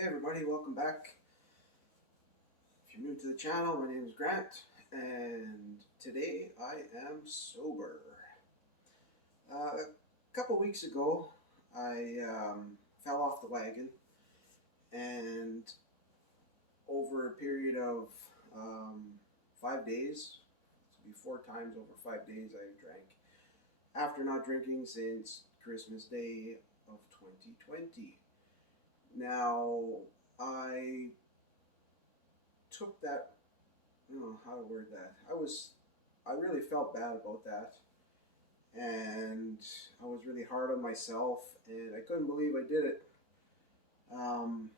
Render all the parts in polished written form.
Hey everybody, welcome back. If you're new to the channel, my name is Grant, and today I am sober. A couple weeks ago, I fell off the wagon, and over a period of 5 days, to be 4 times over 5 days, I drank. After not drinking since Christmas Day of 2020. Now, I took that, I don't know how to word that. I really felt bad about that, and I was really hard on myself, and I couldn't believe I did it. Um,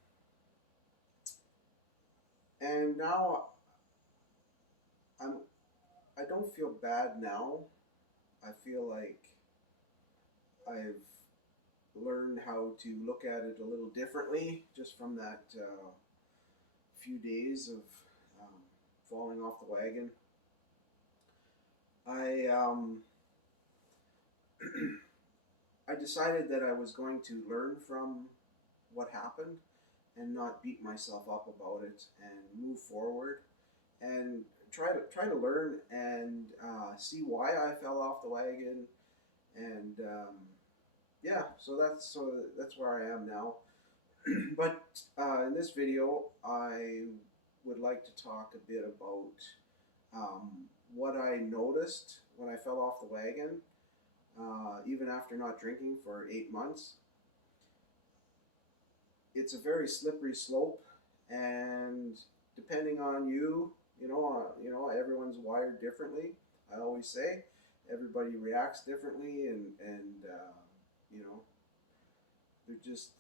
and now I'm, I don't feel bad now. I feel like I've learned how to look at it a little differently just from that few days of um, falling off the wagon. I I decided that I was going to learn from what happened and not beat myself up about it and move forward and try to learn and see why I fell off the wagon and yeah, so that's where I am now. But in this video, I would like to talk a bit about what I noticed when I fell off the wagon, even after not drinking for 8 months. It's a very slippery slope, and depending on everyone's wired differently. I always say everybody reacts differently, and you know, they're just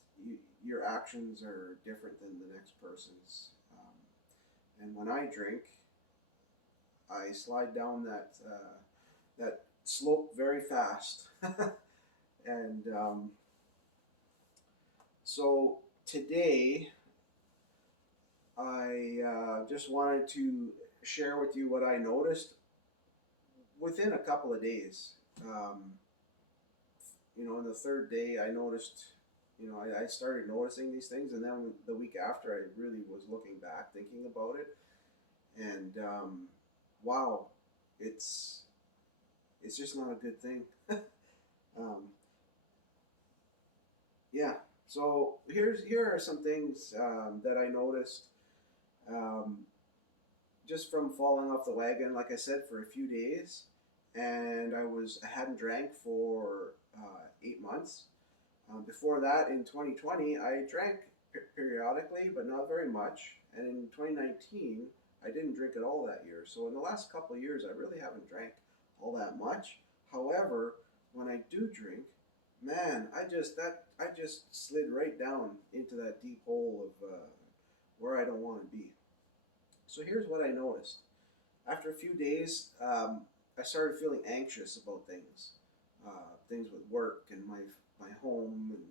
your actions are different than the next person's. And when I drink, I slide down that slope very fast, and so today I just wanted to share with you what I noticed within a couple of days. In the third day, I noticed, I started noticing these things, and then the week after, I really was looking back, thinking about it, and wow, it's it's just not a good thing. um, yeah. So here are some things that I noticed um, just from falling off the wagon. Like I said, for a few days, and I hadn't drank for 8 months. Before that, in 2020, I drank periodically, but not very much. And in 2019, I didn't drink at all that year. So in the last couple of years, I really haven't drank all that much. However, when I do drink, man, I just slid right down into that deep hole of where I don't want to be. So here's what I noticed. After a few days, I started feeling anxious about things with work and my home and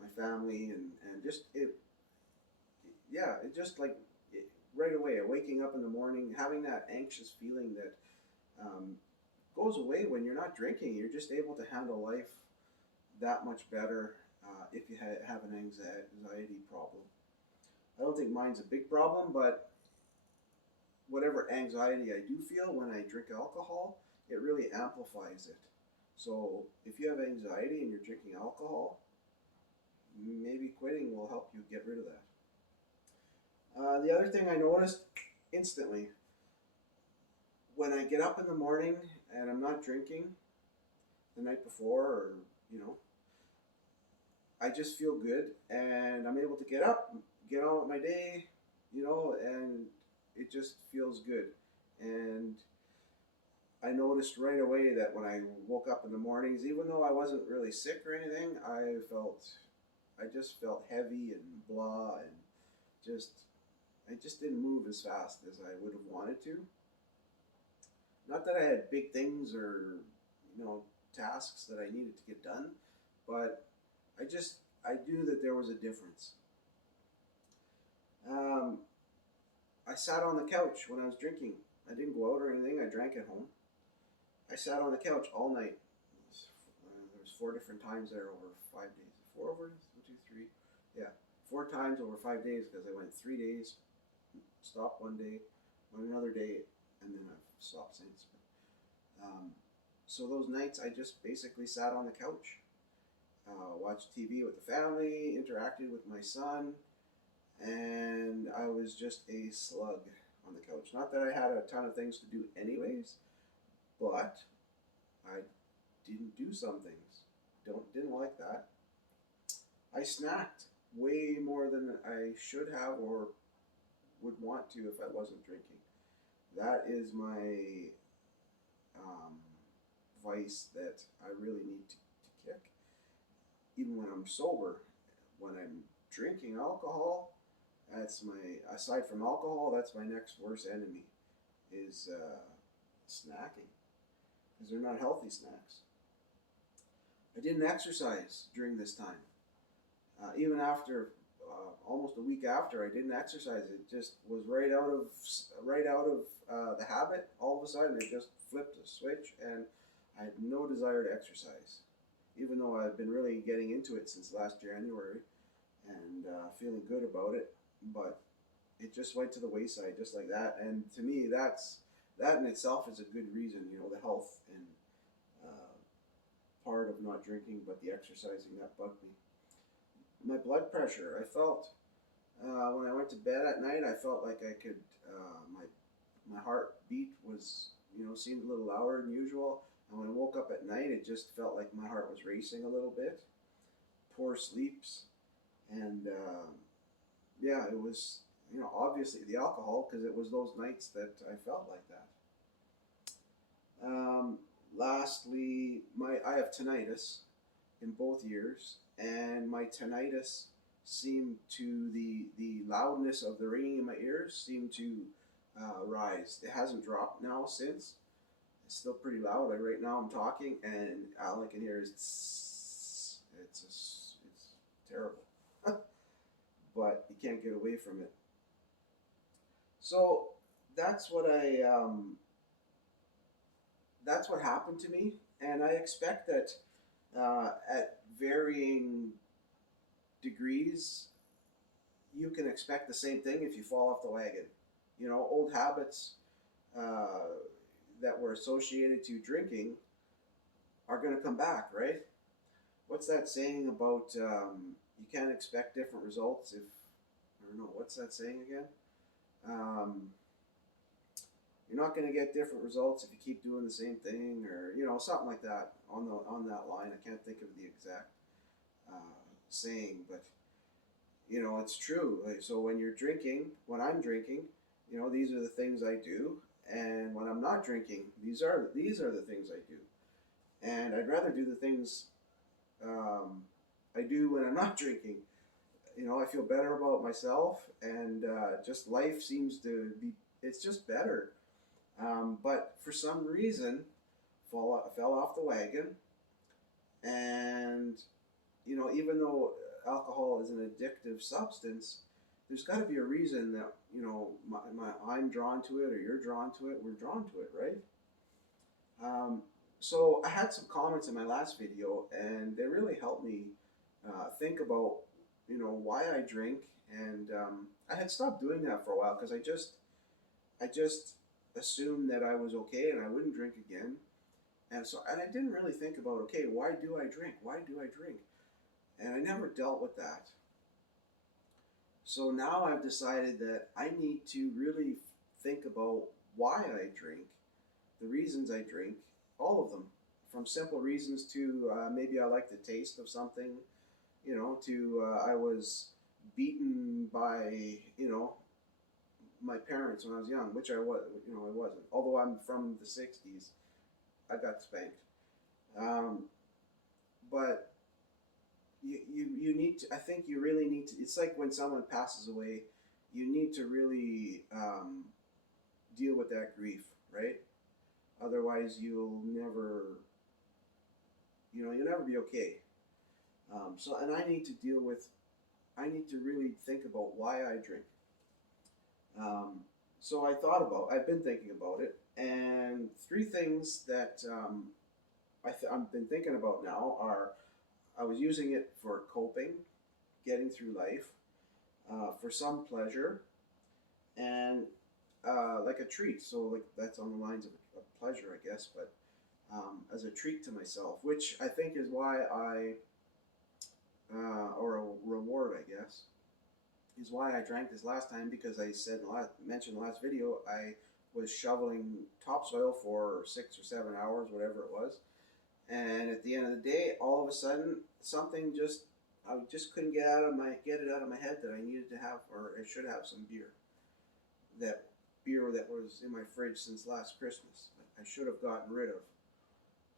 my family, and just yeah, it just like right away, waking up in the morning, having that anxious feeling that um, goes away when you're not drinking. You're just able to handle life that much better if you have an anxiety problem. I don't think mine's a big problem, but whatever anxiety I do feel when I drink alcohol, it really amplifies it. So if you have anxiety and you're drinking alcohol, maybe quitting will help you get rid of that. The other thing I noticed instantly, when I get up in the morning and I'm not drinking the night before, or you know, I just feel good and I'm able to get up, get on with my day, and it just feels good. And I noticed right away that when I woke up in the mornings, even though I wasn't really sick or anything, I just felt heavy and blah, and just, I just didn't move as fast as I would have wanted to. Not that I had big things or, tasks that I needed to get done, but I knew that there was a difference. Um, I sat on the couch when I was drinking. I didn't go out or anything. I drank at home. I sat on the couch all night. There was 4 different times there over 5 days. 4 over 1, 2, 3. Yeah, four times over 5 days because I went 3 days, stopped one day, went another day, and then I've stopped since. Um, so those nights I just basically sat on the couch, watched TV with the family, interacted with my son, and I was just a slug on the couch. Not that I had a ton of things to do anyways, but I didn't do some things. Didn't like that. I snacked way more than I should have or would want to if I wasn't drinking. That is my um, vice that I really need to kick. Even when I'm sober, when I'm drinking alcohol, that's my, aside from alcohol, that's my next worst enemy is snacking because they're not healthy snacks. I didn't exercise during this time. Even after almost a week after, I didn't exercise. It just was right out of the habit. All of a sudden, it just flipped a switch, and I had no desire to exercise, even though I've been really getting into it since last January and feeling good about it. But it just went to the wayside just like that. And to me, that in itself is a good reason. You know, the health and uh, part of not drinking, but the exercising that bugged me. My blood pressure, I felt when I went to bed at night, I felt like I could my heartbeat was, seemed a little louder than usual. And when I woke up at night, it just felt like my heart was racing a little bit. Poor sleeps, and yeah, it was, obviously the alcohol because it was those nights that I felt like that. Um, Lastly, I have tinnitus in both ears, and my tinnitus seemed to the loudness of the ringing in my ears seemed to rise. It hasn't dropped now since. It's still pretty loud. Like right now, I'm talking, and all I can hear is tss. It's terrible, but you can't get away from it. So that's what I that's what happened to me, and I expect that at varying degrees, you can expect the same thing if you fall off the wagon. Old habits uh, that were associated to drinking are going to come back, right? What's that saying about you can't expect different results if, I don't know, what's that saying again? Um, you're not going to get different results if you keep doing the same thing, or something like that on that line. I can't think of the exact saying, but it's true. Like, so when I'm drinking, these are the things I do, and when I'm not drinking, these are the things I do, and I'd rather do the things um, I do when I'm not drinking. I feel better about myself, and just life seems to be. It's just better. But for some reason, fell off the wagon, and even though alcohol is an addictive substance, there's got to be a reason that I'm drawn to it or you're drawn to it. We're drawn to it, right? So I had some comments in my last video, and they really helped me think about why I drink, and I had stopped doing that for a while because I just assumed that I was okay and I wouldn't drink again, and I didn't really think about, okay, why do I drink? Why do I drink? And I never dealt with that. So now I've decided that I need to really think about why I drink, the reasons I drink, all of them, from simple reasons to maybe I like the taste of something, to I was beaten by my parents when I was young, which I wasn't. Although I'm from the '60s, I got spanked. Um, but you need to. I think you really need to. It's like when someone passes away, you need to really deal with that grief, right? Otherwise, you'll never be okay. So, and I need to deal with. I need to really think about why I drink. Um, so I've been thinking about it, and three things that I've been thinking about now are I was using it for coping, getting through life. for some pleasure and like a treat. So like that's on the lines of pleasure, I guess, but as a treat to myself, which I think is why or a reward, I guess, is why I drank this last time because I said mentioned in the last video I was shoveling topsoil for 6 or 7 hours, whatever it was, and at the end of the day, all of a sudden, something just I just couldn't get it out of my head that I needed to have or I should have some beer. That beer that was in my fridge since last Christmas, I should have gotten rid of.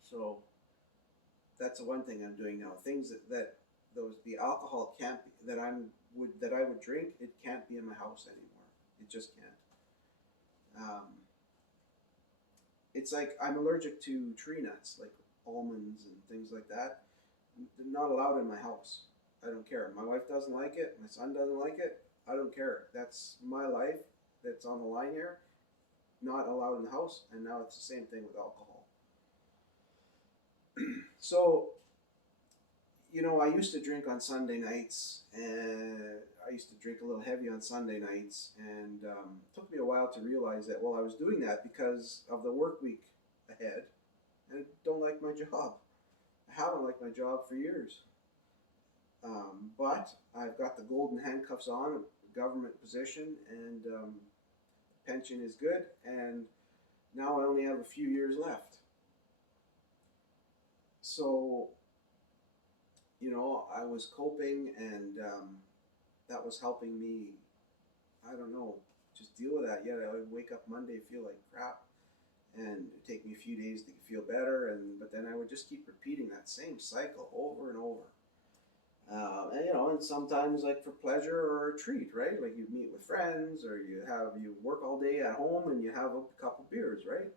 So that's the one thing I'm doing now. Things that those the alcohol can't be, that I would drink. It can't be in my house anymore. It just can't. It's like I'm allergic to tree nuts, like almonds and things like that. They're not allowed in my house. I don't care. My wife doesn't like it. My son doesn't like it. I don't care. That's my life. That's on the line here. Not allowed in the house. And now it's the same thing with alcohol. So, I used to drink on Sunday nights, and I used to drink a little heavy on Sunday nights, and it took me a while to realize that, well, I was doing that because of the work week ahead, and I don't like my job. I haven't liked my job for years. But I've got the golden handcuffs on, a government position, and pension is good, and now I only have a few years left. So, I was coping, and that was helping me, I don't know, just deal with that. Yet I would wake up Monday, feel like crap, and it'd take me a few days to feel better, but then I would just keep repeating that same cycle over and over. And sometimes like for pleasure or a treat, right? Like you meet with friends, or you work all day at home and you have a couple beers, right?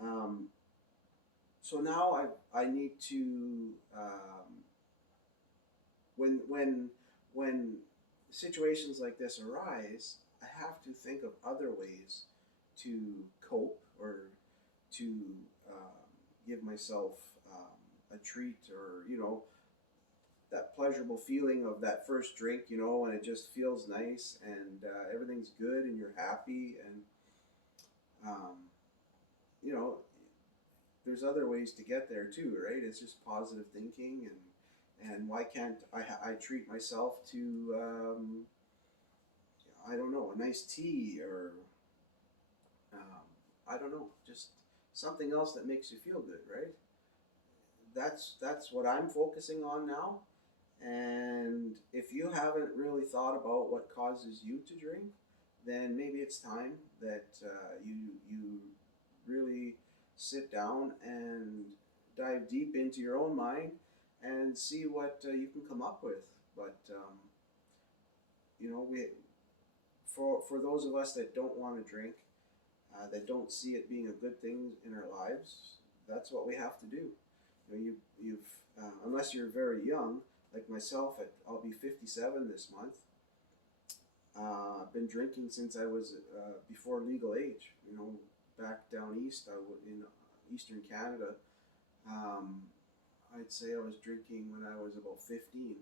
Um, so now I need to when situations like this arise, I have to think of other ways to cope or to give myself a treat, or that pleasurable feeling of that first drink, when it just feels nice and everything's good and you're happy, and um, you know there's other ways to get there too, right? It's just positive thinking, and why can't I treat myself to I don't know, a nice tea, or I don't know, just something else that makes you feel good, right? That's what I'm focusing on now. And if you haven't really thought about what causes you to drink, then maybe it's time that you really sit down and dive deep into your own mind and see what you can come up with. But we for those of us that don't want to drink, that don't see it being a good thing in our lives, that's what we have to do. You've unless you're very young, like myself, I'll be 57 this month. I've been drinking since I was before legal age. Back down east, in eastern Canada. I'd say I was drinking when I was about 15,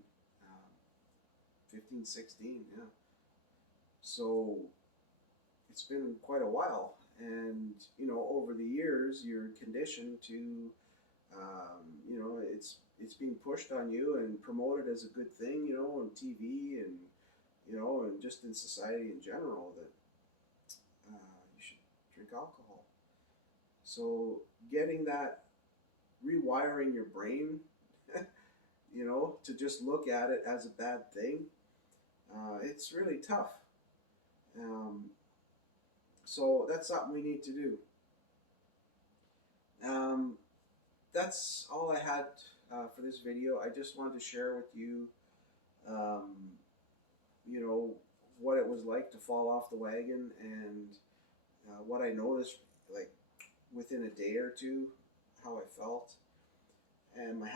15, 16, yeah. So it's been quite a while, and over the years, you're conditioned to, it's being pushed on you and promoted as a good thing, on TV, and and just in society in general, that you should drink alcohol. So getting that, rewiring your brain, to just look at it as a bad thing, it's really tough. Um, so that's something we need to do. Um, that's all I had for this video. I just wanted to share with you, um, what it was like to fall off the wagon, and what I noticed, like within a day or two, how I felt, and my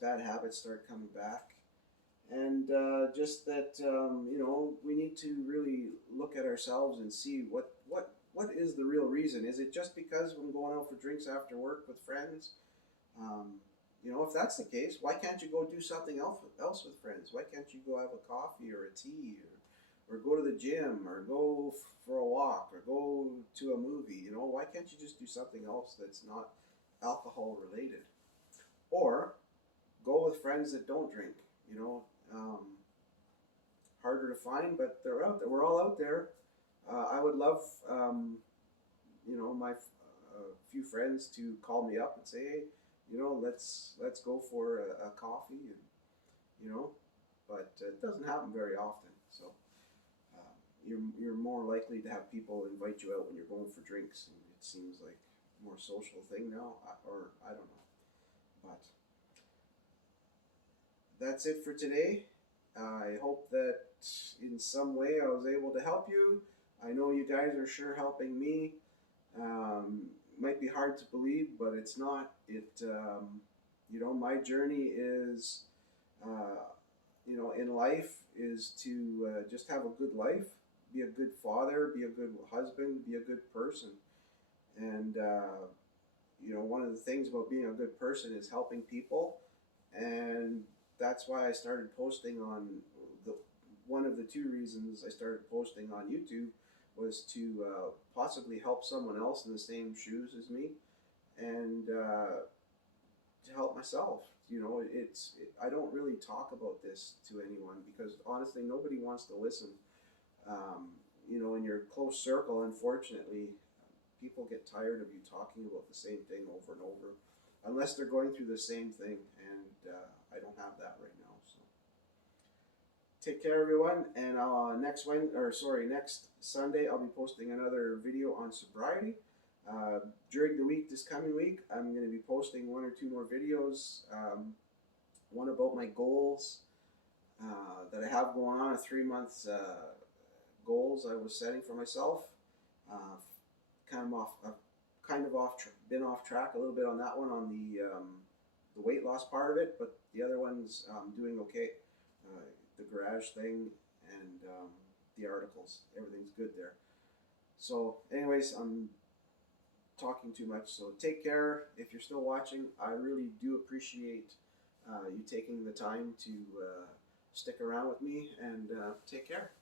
bad habits start coming back, and just that we need to really look at ourselves and see what is the real reason. Is it just because I'm going out for drinks after work with friends? You know, if that's the case, why can't you go do something else with friends? Why can't you go have a coffee or a tea, or go to the gym, or go for a walk, or go to a movie? You know, why can't you just do something else that's not alcohol related? Or go with friends that don't drink. You know, harder to find, but they're out there. We're all out there. I would love, my few friends to call me up and say, hey, let's go for a coffee, and you know, but it doesn't happen very often. So you're more likely to have people invite you out when you're going for drinks, and it seems like a more social thing now, or I don't know. But that's it for today. I hope that in some way I was able to help you. I know you guys are sure helping me. Might be hard to believe, but it's not. My journey is, in life is to just have a good life, be a good father, be a good husband, be a good person. And, one of the things about being a good person is helping people. And that's why I started posting on the one of the two reasons I started posting on YouTube was to possibly help someone else in the same shoes as me, and to help myself. I don't really talk about this to anyone because honestly, nobody wants to listen. In your close circle, unfortunately, people get tired of you talking about the same thing over and over, unless they're going through the same thing, and I don't have that right now. So take care, everyone, and next Sunday I'll be posting another video on sobriety. During the week, this coming week, I'm going to be posting one or two more videos. One about my goals that I have going on, a 3 month goals I was setting for myself. Uh, been off track a little bit on that one, on the weight loss part of it, but the other one's doing okay. The garage thing and the articles, everything's good there. So, anyways, I'm talking too much, so take care. If you're still watching, I really do appreciate you taking the time to stick around with me, and take care.